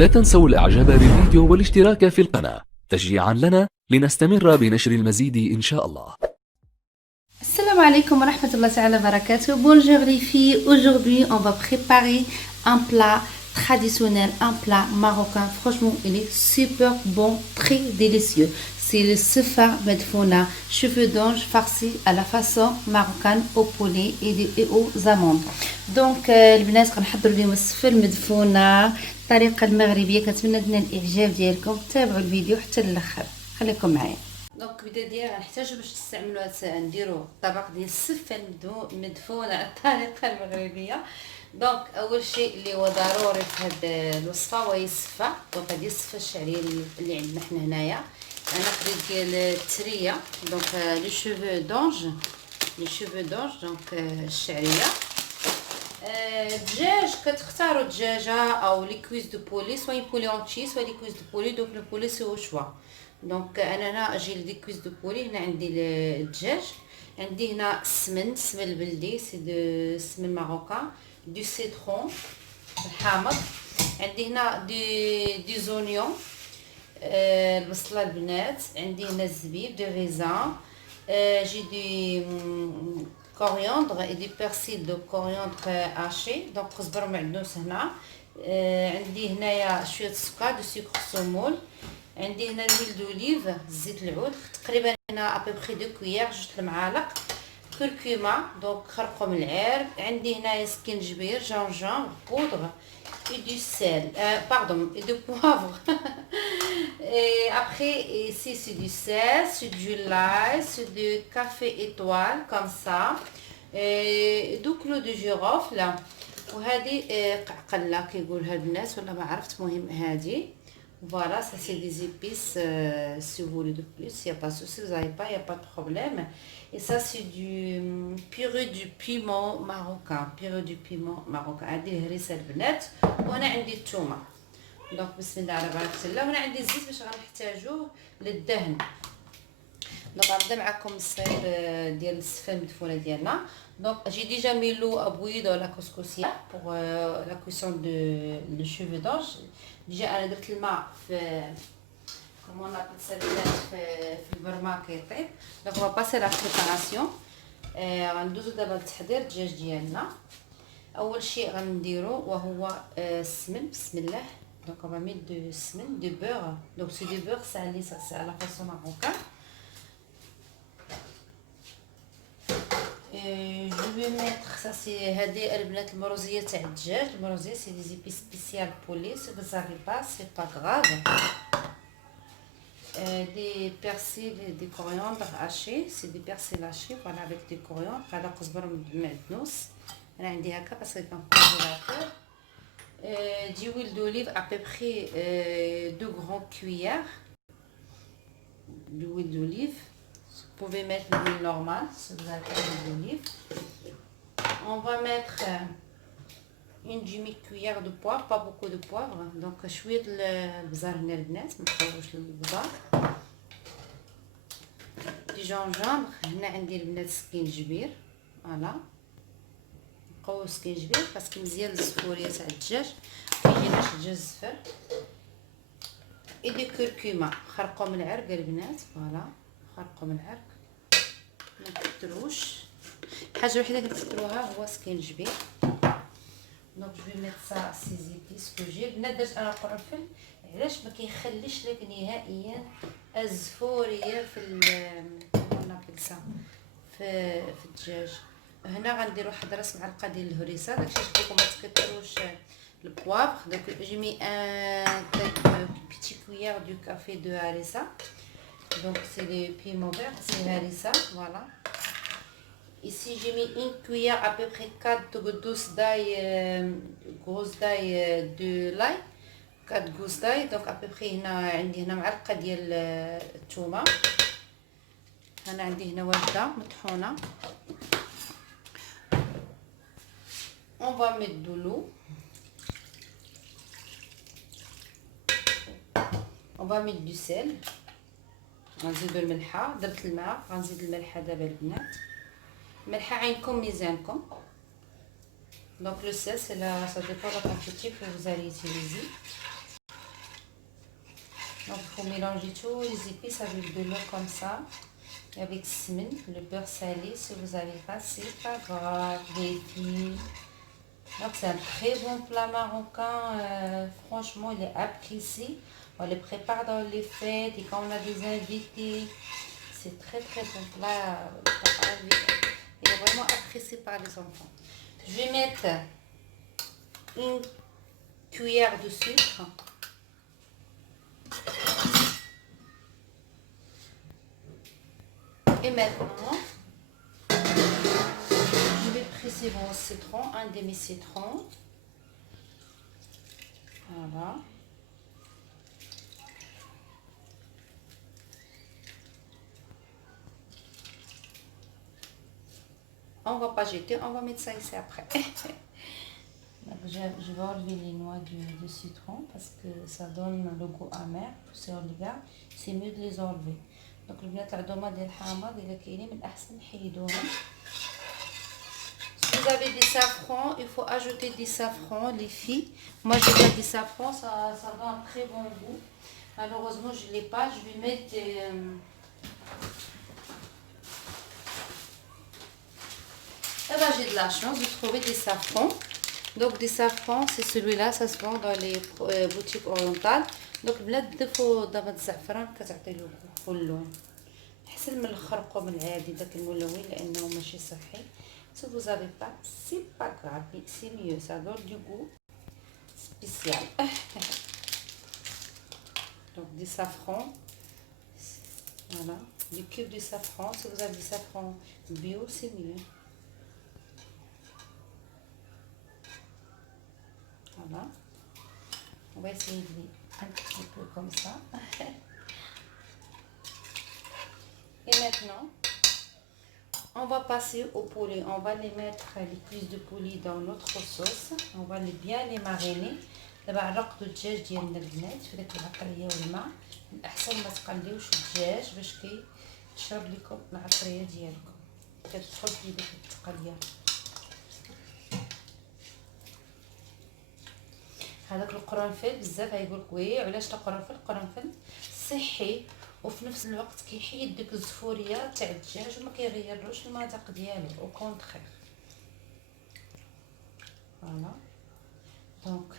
لا تنسوا الإعجاب بالفيديو والاشتراك في القناة تشجيعا لنا لنستمر بنشر المزيد إن شاء الله. Assalamu alaikum wa rahmatullahi wa barakatuh. Bonjour les filles. Aujourd'hui, on va préparer un plat traditionnel, un plat marocain. Franchement, il est super bon, très délicieux. C'est le sefa medfouna, cheveux d'ange farcis à la façon marocaine au poulet et aux amandes. Donc, البنات غنحضروا اليوم السفا المدفونه الطريقه المغربيه. كنتمنى تنال الاعجاب ديالكم. تابعوا الفيديو حتى للاخر، خليكم معايا. دونك بدا ديال غنحتاجو باش نستعملوا نديروا الطبق ديال السفه المدفونه على الطريقه المغربيه. دونك اول شيء اللي هو ضروري في هذه الوصفه هو السفه. دونك هذه السفه الشعريه اللي عندنا حنا هنايا. انا خديت ديال التريه، دونك لي شوفو دونج، دونك الشعريه. الدجاج كتختاروا الدجاجه او لي كويس دو بولي، سواء بولي اونتشي سواء لي كويس دو بولي. دونك لو بولي سي او شوا. دونك انا هنا اجي لدي كويس دو بولي. هنا عندي الدجاج، عندي هنا السمن البلدي، سي دو السمن ماروكان، دو سيترون الحامض، عندي هنا دي زونيون، البصله البنات، عندي هنا الزبيب دو ريزان، جي دي كورياندر اي دي بيرسيل دو كورياندر هاشي، دونك كزبر معدنوس هنا. عندي هنايا شويه السكر دو سكر سمول، عندي هنا الويل دوليف زيت العود تقريبا هنا ابوبخي 2 كويير، 2 المعالق، كركمه دونك خرقوم العرب، عندي هنايا سكينجبير، جونجون بودر et du sel, pardon, et de poivre. Et après ici c'est du sel, c'est du lait, c'est du café étoile comme ça, et du clou de girofle. وهذه قعقله كيقولها الناس ولا ما عرفت، مهم هذه. Voilà, ça c'est des épices, si vous voulez de plus, il n'y a pas de souci, vous n'avez pas, il n'y a pas de problème. Et ça c'est du purée du piment marocain, هذه الهريسه البنات. وهنا عندي الثومه. دونك بسم الله على بركه الله. وهنا عندي الزيت باش غنحتاجوه للدهن. دونك غنبدا معكم السير ديال السفه المدفونه ديالنا. Donc j'ai déjà mis l'eau à bouillir dans la couscoussière pour la cuisson de le cheveu d'ange. Déjà انا درت الماء في كومون نابل ساليات في البرمه كيطيب. دونك on va passer la préparation. غندوزو دابا لتحضير الدجاج ديالنا. اول شيء غنديرو وهو السمن. بسم الله. دونك on va mettre du السمن du beurre. Donc c'est du beurre salé, ça c'est à la façon marocaine. Je vais mettre ça, c'est هذه البنات المروزيه تاع الدجاج. المروزيه سي دي زيبي سبيسيال بولي، سي vous savez pas c'est pas grave. Des persil, des coriandres hachés, c'est des persils hachés, voilà, avec des coriandres. هذا كزبر معدنوس انا عندي هكا باسكو كنبقى لاكور. du huile d'olive à peu près 2 grandes cuillères d'huile d'olive. Vous pouvez mettre l'huile normale si vous avez l'huile d'olive. On va mettre une demi-cuillère de poivre, pas beaucoup de poivre. Donc شويه البزار هنا البنات، ما تخلوش البزار. دي جونجامبر، هنا عندي البنات سكينجبير، فوالا نقويو سكينجبير باسكو مزيان للزفوريه تاع الدجاج، ميجيناش الدجاج زفر. اي دي كركمه، خرقوم العرق البنات، فوالا خرقوم العرق ما تكتروش. الحاجه الوحيده كتكتروها هو سكينجبير. دونك جو في ميت سا سي زيبيس كو جي. البنات درت انا قرنفل علاش ما كيخليش لك نهائيا الزفوريه في النابلسا في الدجاج. هنا غندير واحد راس معلقه ديال الهريسه، داكشي باش لكم ما تكتروش البوافغ. دونك جي مي ان بيتي كويير دو كافي دو هريسه. Donc c'est le piment vert, c'est harissa, voilà. Ici j'ai mis une cuillère, à peu près 4 gousses d'ail, grosses d'ail de l'ail, 4 gousses d'ail. Donc à peu près هنا عندي هنا معلقه ديال الثومه. هنا عندي هنا وردة مطحونه. On va mettre de l'eau. On va mettre du sel. غنزيدو الملحه. درت الماء، غنزيد الملحه دابا البنات. الملحه عينكم ميزانكم. دونك لو سيل سي لا، ça dépend de la quantité que vous allez utiliser. Donc il faut mélanger tous les épices avec de l'eau comme ça. Et avec semen, le beurre salé. Si vous n'avez pas, c'est pas grave, les filles. Donc c'est un très bon plat marocain. Franchement, il est apprécié. On le prépare dans les fêtes et quand on a des invités. C'est très très bon plat. Il est vraiment apprécié par les enfants. Je vais mettre une cuillère de sucre. Et maintenant, je vais presser mon citron, un demi-citron. Voilà. On va pas jeter, on va mettre ça ici après. Donc je vais enlever les noix de citron parce que ça donne le goût amer. Si on les garde, c'est mieux de les enlever. Donc البنات العظمى ديال الحامض الا كاينين من الاحسن نحيدوهم. Si vous avez des safrans, il faut ajouter des safrans, les filles. Moi j'ai pas des safrans, ça donne un très bon goût. Malheureusement je l'ai pas, je vais mettre des Eh ben, j'ai de la chance de trouver des safrans. Donc des safrans, c'est celui-là, ça se vend dans les boutiques orientales. Donc البنات ضيفوا ضبط الزعفران كتعطي له اللون احسن من الخرقوم العادي داك الملون لانه ماشي صحي. Si vous avez pas, c'est pas grave, c'est mieux, ça donne du goût spécial. Donc des safrans, voilà, du cube de safran. Si vous avez du safran bio, c'est mieux. Voilà. On va essayer de un petit peu comme ça. Et maintenant, on va passer au poulet. On va les mettre, les cuisses de poulet, dans notre sauce. On va bien les mariner. دابا عرقتو الدجاج ديالنا البنات في داك العطريه والماء. الاحسن ما تقليوش الدجاج باش كيشرب لكم العطريه ديالكم كتدخل في ديك التقليه. هذاك القرنفل بزاف غيقولك وي علاش القرنفل؟ القرنفل صحي وفي نفس الوقت كيحيد ديك الزفوريه تاع الدجاج وما كيغيرلوش المذاق ديالو او كونطخير. Voilà. Donc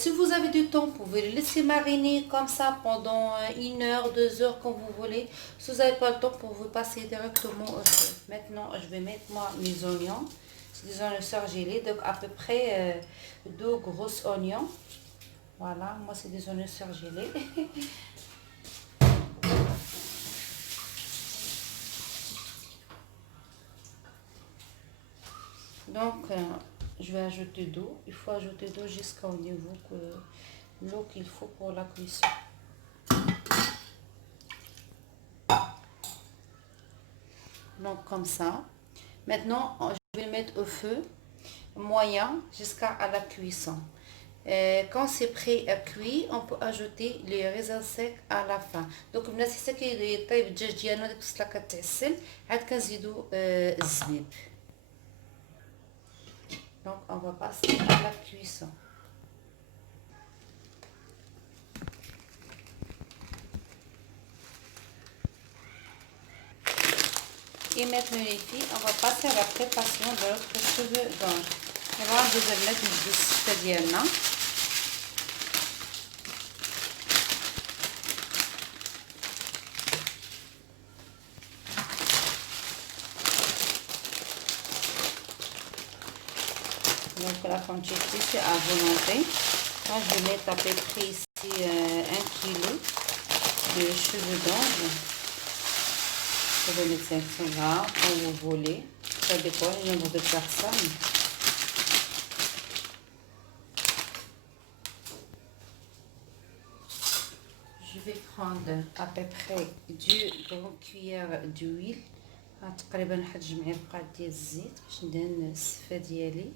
si vous avez du temps, vous pouvez le laisser mariner comme ça pendant 1 heure, 2 heures, comme vous voulez. Si vous n'avez pas le temps, vous pouvez passer directement au feu. Maintenant, je vais mettre moi mes oignons. C'est des oignons surgelés, donc à peu près 2 grosses oignons. Voilà, moi c'est des oignons surgelés. Donc, je vais ajouter d'eau. Il faut ajouter d'eau jusqu'au niveau que l'eau qu'il faut pour la cuisson. Donc, comme ça. Maintenant, je vais mettre au feu moyen jusqu'à la cuisson. Quand c'est prêt à cuire, on peut ajouter les raisins secs à la fin. Donc, الناس حتى كيطيب الدجاج ديالنا ديك البصله كتعسل عاد كنزيدو الزبيب. Donc, on va passer à la cuisson. Et maintenant les filles, on va passer à la préparation de notre cheveux d'ange. On va déjà mettre une douce ديالنا. Donc la quantité c'est à volonté. Moi je vais mettre à peu près ici 1 kg de cheveux d'ange. Vous pouvez mettre 500 grammes quand vous voulez. Ça dépend du nombre de personnes. Je vais prendre à peu près 2 grandes cuillères d'huile. تقريبا واحد 2 معالق ديال الزيت باش ندهن السفه ديالي.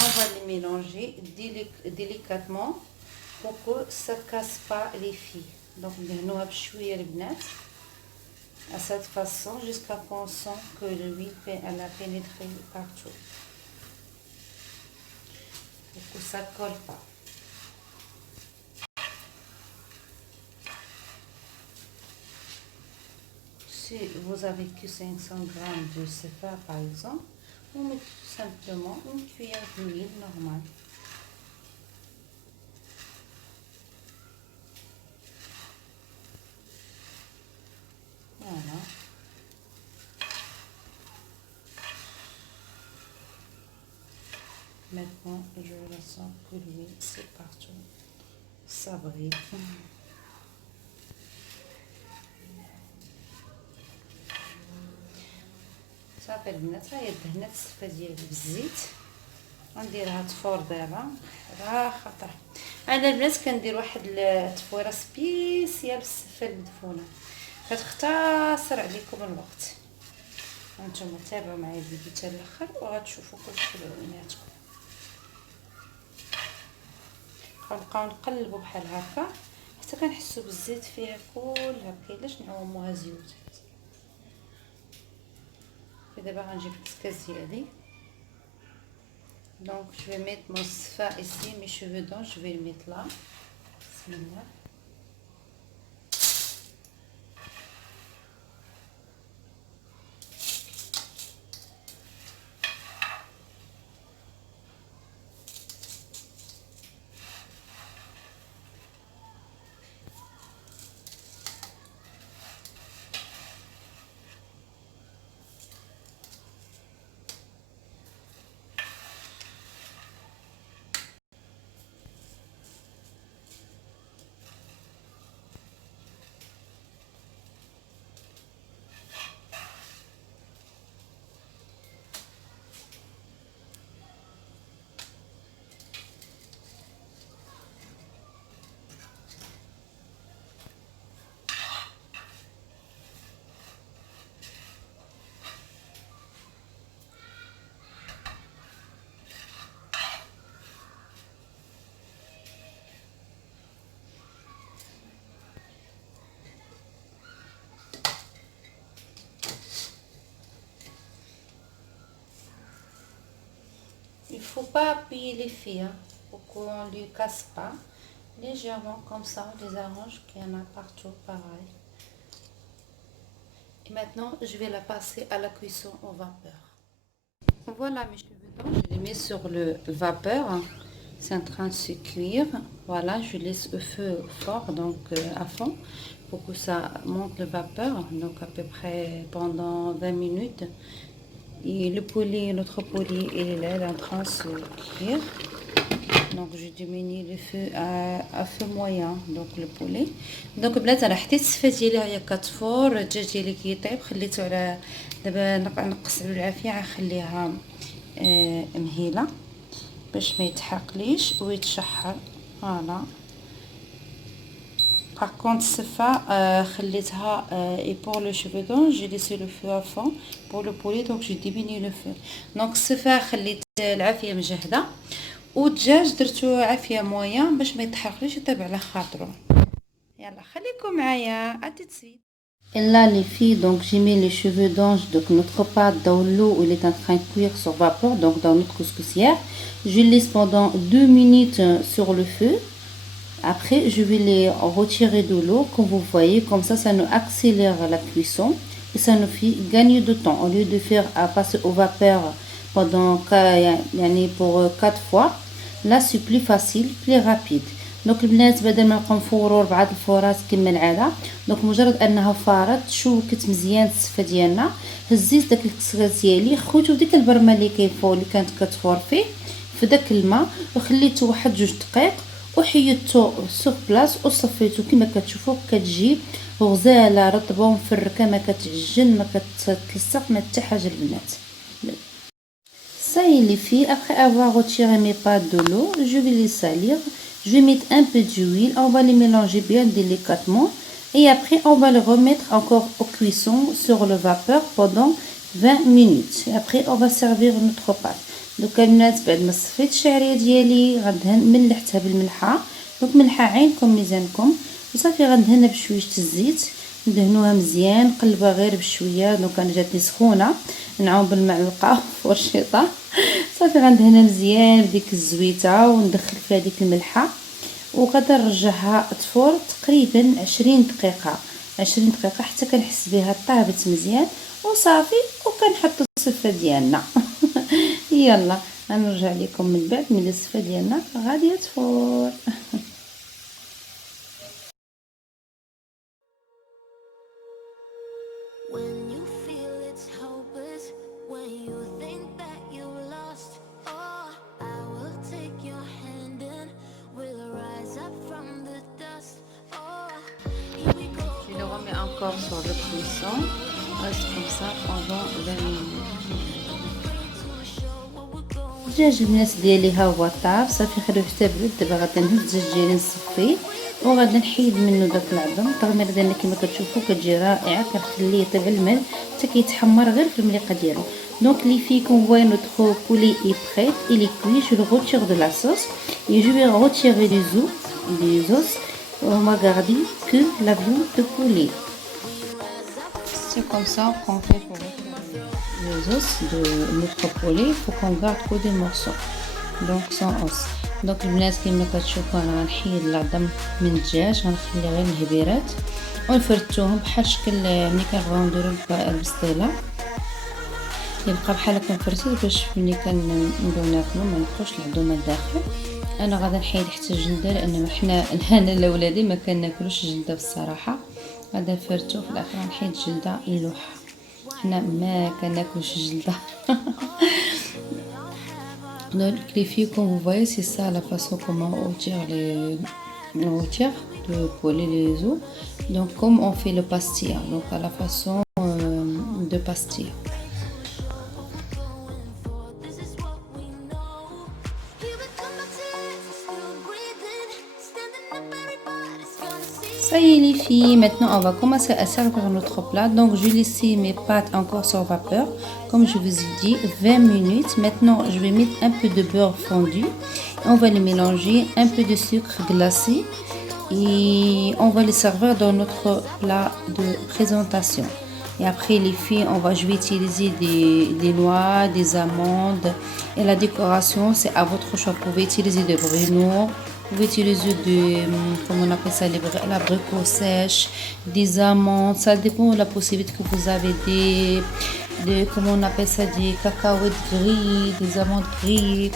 On va les mélanger délicatement pour que ça casse pas les filles. Donc ندهنوها بشويه البنات à cette façon jusqu'à qu'on sent que l'huile elle a pénétré partout. pour que ça colle pas. Si vous avez que 500 grammes de sefa par exemple, vous mettez tout simplement une cuillère d'huile normale. Voilà. Maintenant, je ressens que l'huile, c'est partout. Ça brille. صافي البنات، ها هي دهنات الصفه ديالي بالزيت، غنديرها تفور دابا. راه خطر انا البنات كندير واحد التفويره سبيسيال بالصفه المدفونه، كتختصر عليكم الوقت. هانتوما تابعوا معايا الفيديو حتى الاخر وغتشوفوا كلشي بعيناتكم. غنبقاو نقلبوا بحال هكا حتى كنحسوا بالزيت فيها كلها، مكاينلاش نعوموها زيوت. دابا غنجيب الكسكاس ديالي. Donc je vais mettre mon sfa ici, mes cheveux dents, je vais le mettre là. Bismillah. Il faut pas appuyer les fils hein, pour qu'on ne lui casse pas. Légèrement comme ça, on les arrange, qu'il y en a partout pareil. Et maintenant, je vais la passer à la cuisson au vapeur. Voilà mes cheveux dents, je les mets sur le vapeur. C'est en train de se cuire. Voilà, je laisse le feu fort, donc à fond, pour que ça monte le vapeur. Donc à peu près pendant 20 minutes. Et le poulet, notre poulet, il est en train de se cuire. Donc je diminue le feu à feu moyen, donc le poulet. Donc البنات انا حطيت السفه ديالي هي كتفور، الدجاج ديالي كيطيب، خليته على دابا نقص على العافيه، غنخليها مهيله باش ما يتحرقليش ويتشحر. فوالا par contre السفه خليتها et pour le cheveu dents j'ai laissé le feu à fond. pour le poulet donc j'ai diminué le feu. donc السفه خليت العافيه مجهده والدجاج درتو عافيه مويان باش ما يتحرقليش يطيب على خاطرو. يلا خليكم معايا à tout de suite. Et là les filles, donc j'ai mis les cheveux d'ange, donc notre pâte dans l'eau, il est en train de cuire sur vapeur, donc dans notre couscoussière. Je laisse pendant 2 minutes sur le feu. Après je vais les retirer de l'eau, comme vous voyez, comme ça nous accélère la cuisson et ça nous fait gagner de temps. Au lieu de faire à passer au vapeur pendant pour 4 fois, là c'est plus facile, plus rapide. دونك البنات بدل ما نبقاو نفوروا 4 الفورات كما العاده، دونك مجرد انها فارت شوكت مزيان السفه ديالنا، هزيت داك الكسكاس ديالي خوتو في ديك البرمه اللي كيفور اللي كانت كتفور فيه في داك الماء، وخليته واحد 2 دقائق وحيدته سوغ بلاص وصفيته. كما كتشوفوا كتجي غزاله رطبه ومفركه، ما كتعجن ما كتلصق ما حتى حاجه البنات. Ça y est les filles, après avoir retiré mes pâtes de l'eau, je vais les salir. Je vais mettre un peu d'huile, on va les mélanger bien délicatement et après on va les remettre encore au cuisson sur le vapeur pendant 20 minutes. Et après on va servir notre pâte. Donc البنات بعد ما صفيت الشعريه ديالي غندهن ملحتها بالملحه، دونك ملحه عينكم ميزانكم وصافي. غندهنها بشويه الزيت، ندهنوها مزيان، نقلبها غير بشويه. دونك انا جاتني سخونه، نعاون بالمعلقه فرشيطه صافي. غندهنها مزيان بديك الزويته وندخل فيها ديك الملحه، وغادا نرجعها تفور تقريبا 20 دقيقه 20 دقيقه حتى كنحس بها طابت مزيان وصافي. وكنحطوا الصفه ديالنا يلا غنرجع لكم من بعد ملي الصفه ديالنا غاديه تفور. When you feel it's hopeless, when you think that you've lost, oh, I will take your hand and we'll rise up from the dust. Oh, here we go. Je le remets encore sur le cuisson, reste comme ça pendant 20 minutes. الدجاج البنات ديالي ها هو طاب صافي، خلوه حتى برد. دابا غادي نهز الدجاج ديالي نصفيه وغادي نحيد منه داك العظم. التغميره ديالنا كما كتشوفوا كتجي رائعه، كنخليه يطيب على الماء حتى كيتحمر غير في المليقه ديالو. Donc les filles, qu'on voit notre poulet est prêt, il est cuit, je le retire de la sauce et je vais retirer les os. On va garder que la viande de poulet. C'est comme ça qu'on fait pour les os de notre poulet. Il faut qu'on garde que des morceaux, donc sans os. دونك البنات كما كتشوفوا انا غنحيد العظم من الدجاج، غنخلي غير الهبيرات ونفرتوهم بحال شكل ملي كنبغيو نديرو البسطيله، يبقى بحال هكا مفرتيت باش ملي كنبغيو ناكلو ما نبقاوش العظومه الداخل. انا غادي نحيد حتى الجلده لان حنا انا الاولادي ما كناكلوش الجلده بصراحه، غادي نفرتو في الاخر نحيد الجلده اللوحه، حنا ما كناكلوش الجلده. Donc les filles, comme vous voyez, c'est ça la façon comment on tire le poulet, les os. Donc comme on fait le pastilla, donc à la façon de pastilla. Ça y est les filles, maintenant on va commencer à servir notre plat. Donc je laisse mes pâtes encore sur vapeur, comme je vous ai dit, 20 minutes. Maintenant je vais mettre un peu de beurre fondu, on va les mélanger, un peu de sucre glacé et on va les servir dans notre plat de présentation. Et après les filles, je vais utiliser des noix, des amandes, et la décoration c'est à votre choix. Vous pouvez utiliser des bruneaux, vous pouvez utiliser comment on appelle ça, l'abricot sèche, des amandes, ça dépend de la possibilité que vous avez, comment on appelle ça, des cacahuètes grillées, des amandes grillées.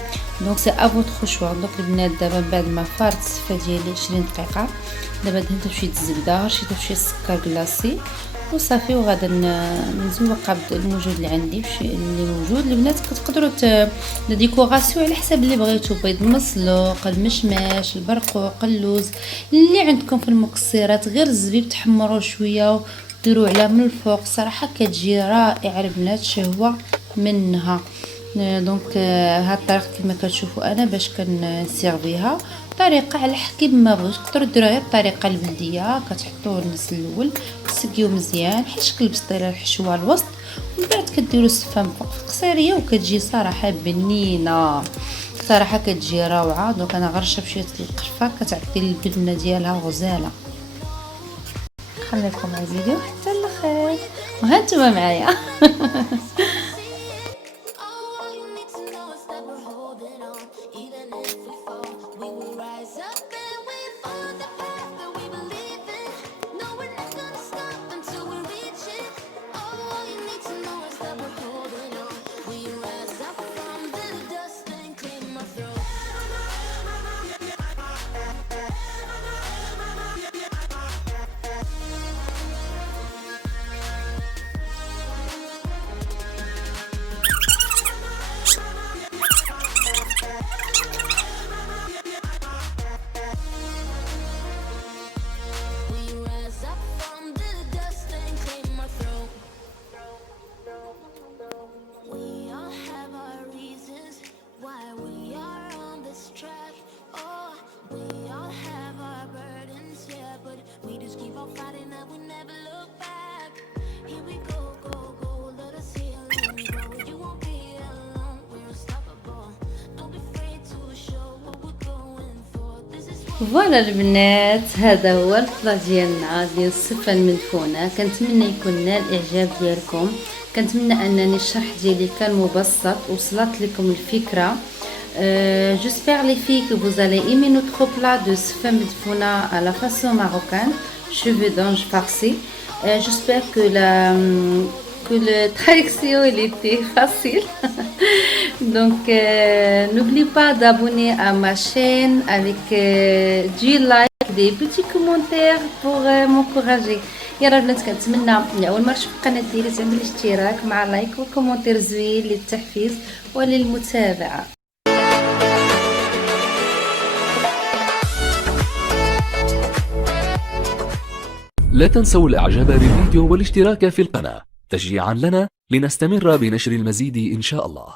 Donc c'est à votre choix. Donc البنات دابا بعد ما فارت الصفه ديالي 20 دقيقه، دابا دهنت بشويه الزبده، شريت بشويه السكر كلاصي وصافي. وغادا نزوقها بالموجود اللي عندي اللي موجود. البنات تقدروا الديكوراسيون على حسب اللي بغيتو، بيض مسلوق، المشماش، البرقوق، اللوز، اللي عندكم في المكسرات، غير الزبيب تحمروه شويه وديروا عليه من الفوق. صراحه كتجي رائعه البنات، شهوه منها. دونك هاد الطريقه كما كتشوفوا انا باش كنسيرفيها طريقه على حسب ما بغيتو. تقدروا ديروها بالطريقه البلديه، كتحطوا النص الاول تسقيو مزيان بحال شكل البسطيله الحشوه الوسط، ومن بعد كديروا السفه من فوق في قصيريه وكتجي صراحه بنينه، صراحه كتجي روعه. دونك انا غرشه بشويه القرفه كتعطي البنه ديالها غزاله. خليكم مع الفيديو حتى الاخر وها نتوما معايا. فوالا البنات، هذا هو البلا ديالنا ديال السفه المدفونه. كنتمنى يكون نال الاعجاب ديالكم، كنتمنى انني الشرح ديالي كان مبسط وصلت لكم الفكره. J'espère les filles que vous allez aimer notre plat de sfa medfouna à la façon marocaine, cheveux d'ange farcis. J'espère que la traduction elle était facile. Donc n'oublie pas d'abonner à ma chaîne avec du like, des petits commentaires pour m'encourager. يا رب البنات كنتمنى اول مره تشوف القناه ديالي تعمل اشتراك مع لايك وكومنتير زوين للتحفيز وللمتابعه. لا تنسوا الاعجاب بالفيديو والاشتراك في القناة تشجيعا لنا لنستمر بنشر المزيد إن شاء الله.